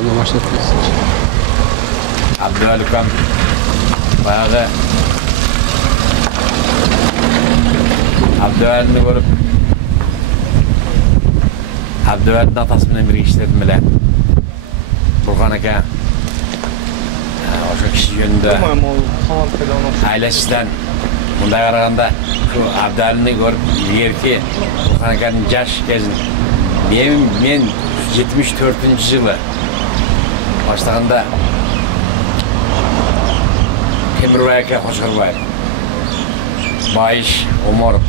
Anla başlatmışsın. Abdülhalıkan bayağı Abdülhalık'ını görüp Abdülhalık'ın atasından bir işledim bile. Burhan aka o kişi yönünde ailesinden bunday qaraganda şu Abdülhalık'ını görüp yer ki Burhan akanın yaş kezin men 74. yılı başlaganda Temurбай aka Қошқарбаев, Байыш Омаров,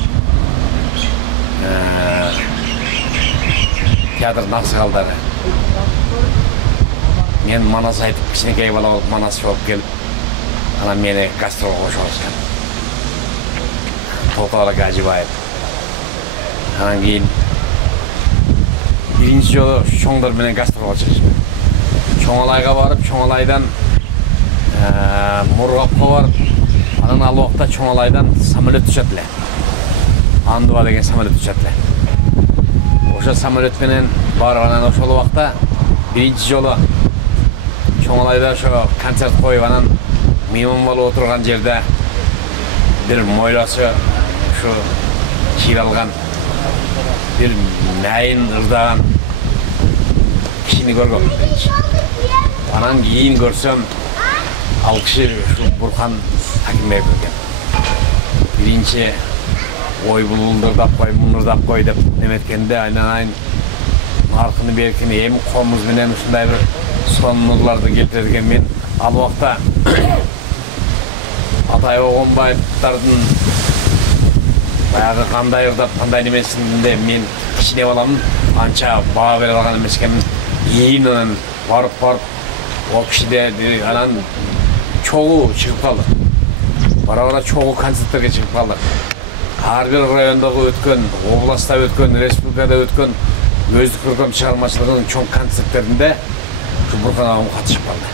театр нақсығалдары. Мен Манас айтып, кішкентай бала болып Манас болып келіп, ана мені гастролға қосқан. Тоқтар Гажибаев. Анан кейін биринчи жолу чоңдор менен гастролға чыгышым. Чоңалайга барып, Чоңалайдан Мургапқа барып, анан ал уақытта Чоңалайдан самолет түшөтүлө. Андыба деген самолет түшөтүлө. Ошо самолет менен барып, анан ошол уақытта биринчи жолу Чоңалайда ошо концерт коюп, анан мейман болуп отурган жерде бир мойласы ушу кийип алган бир майын ырдаган кишини көргөм. Анан кийин көрсөм ал киши Бурхан Акимбаев экен. Биринчи ой булдырдап кой, мундырдап кой деп неметкенде айнан наркыны беркени эми комуз менен ушундай бир сонурларды келтирген мен ал убакта Атай Огонбаевдардын баягы кандай ырдап кандай немесинде мен кичине баламын, анча баа бере алган эмес экенмин. Кийин анан барып о кишиде анан чогуу чыгып калдык. Бара-бара чогуу концерттерге чыгып калдык. Ар бир райондогу өткөн, областта өткөн, республикада өткөн өздүк көркөм чыгармачылыгынын чоң концерттеринде Бурхан агам катышып калды.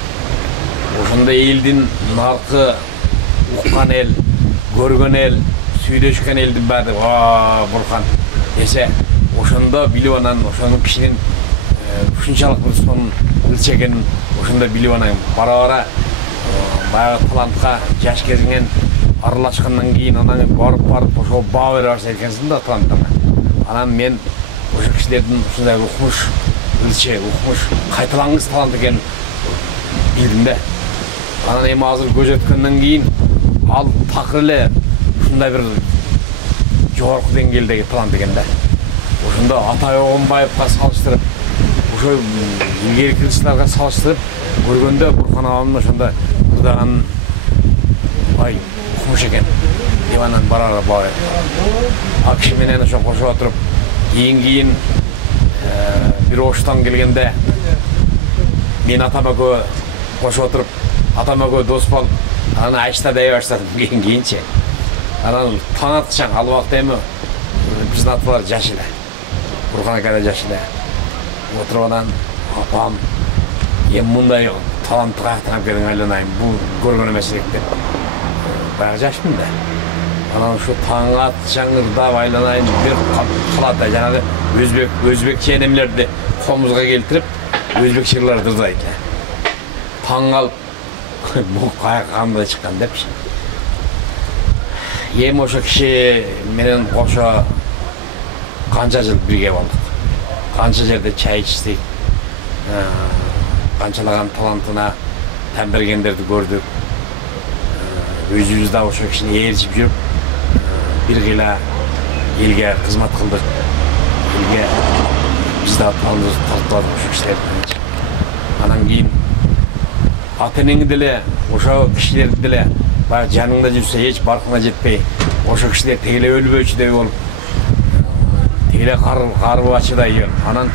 Ошондо элдин наркы уккан эл, көргөн эл, сүйлөшкөн элдин баары Бурхан десе, ошондо билип анан ошонун кишинин ушунчалык бир сонун ылчы экенин ошондо билип анан бара-бара баягы талантка жаш кезинен аралашкандан кийин анан барып ошо баа бере баштайт экенсиң да таланттарга. Анан мен ошо кишилердин ушундай укмуш ылчы, укмуш кайталангыс талант экенин билдим да. Анан эми азыр көз өткөндөн кийин ал такыр эле ушундай бир жогорку деңгээлдеги талант экен да. Ошондо Атай Огонбаевга салыштырып, ошо илгерки кызчыларга салыштырып көргөндө Бурхан агамдын ошондо ырдаган ай укмуш экен деп анан бара-бара баа ал киши менен ошо кошуп отуруп кийин бир оштан келгенде мен атам экөө кошуп отуруп атам экөө дос болуп анан Айшта дей баштадым кийинчи. Анан таң атышаң ал убакта эми биздин аталар жаш эле. Бурхан ака да жаш эле. Отуруп анан апам эми мындай талантты каяктан алып келиң айланайын, бул көргөн эмес элек деп. Баягы жашмын да. Анан ушу таң атышаң ырдап айланайын бир калат жанагы өзбекче немелерди комузга келтирип, өзбек жырларды ырдайт. Таң калып бул кандай чыккан депчи. Эми ошо киши менен кошо канча жыл бирге болдук. Канча жерде чай ичтик. Канчалаган талантына тән бергендерди көрдүк. Өзүбүз да ошо кишини ээрчип жүрүп, бир кыйла элге кызмат кылдык. Элге биз да тартып ошо кишилерди. Анан кийин ата-энеңи деле ошо кишилерди деле баягы жаныңда жүрсө эч баркына жетпей, ошо кишилер тегеле өлбөчүдөй болуп, тегеле карыбачыдай. Анан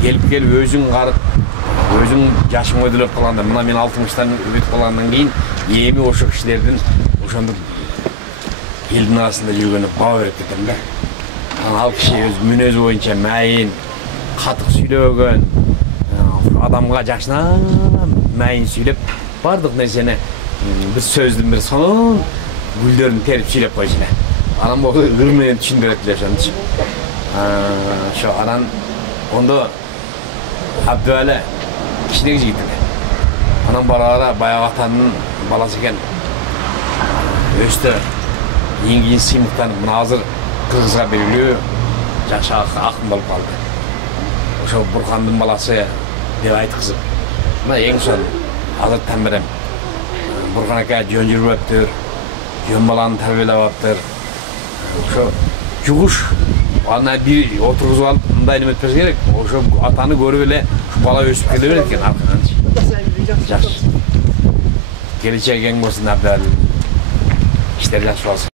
келип өзүң карып, өзүң жашың өйдөлөп калганда, мына мен 60-тан өтүп калгандан кийин эми ошо кишилердин ошондук элдин арасында жүргөнү баа берип кетем да. Анан ал киши өз мүнөзү боюнча майын, катык сүйлөгөн, адамга жакшына майын сүйлөп, бардык нерсени бир сөздүн бир сонун гүлдөрүн терип сүйлөп койчу эле. Анан могу ыр менен түшүндүрөт эле ошончу. Ошо анан ондо Абдүалы кичинеги жигит эле. Анан барара баягы атанын баласы экен. Өстө эң кийин сыймыктанып мына азыр кызга берилүү жакшы акын болуп калды. Ошо Бурхандын баласы деп айткызып. Мына эң son азыр tan берем. Бурхан ака жөн жүрүптүр. Жөн баланы тарбиялап аптыр. Ошо жугуш аны бир отургузуп алып мындай неме этпеш керек. Ошо атаны көрүп эле бала өсүп келе берет экен аркадан. Жакшы. Келечек эң болсун абдан. İşler жакшы болсун.